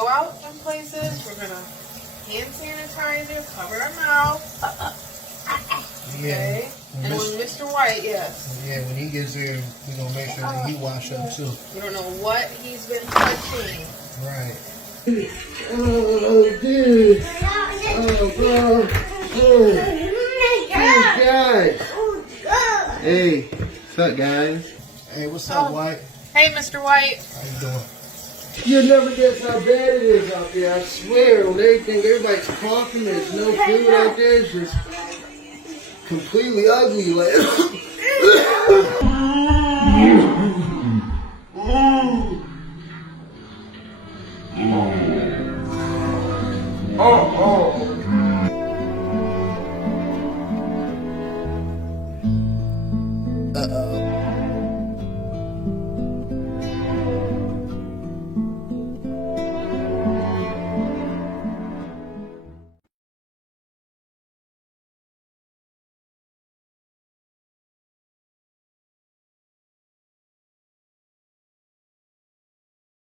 go out in places, we're gonna hand sanitizer, cover our mouth. Okay. Yeah. And when Mr. White, yes. Yeah, when he gets there, we're gonna make sure that he wash up too. We don't know what he's been touching. Right. Oh, dude. Oh, bro. Oh, guys. Hey, what's up, guys? Hey, what's up, White? Hey, Mr. White. How you doing? You'll never guess how bad it is out there. I swear, when everybody's coughing, there's no food out there. It's just completely ugly. Like,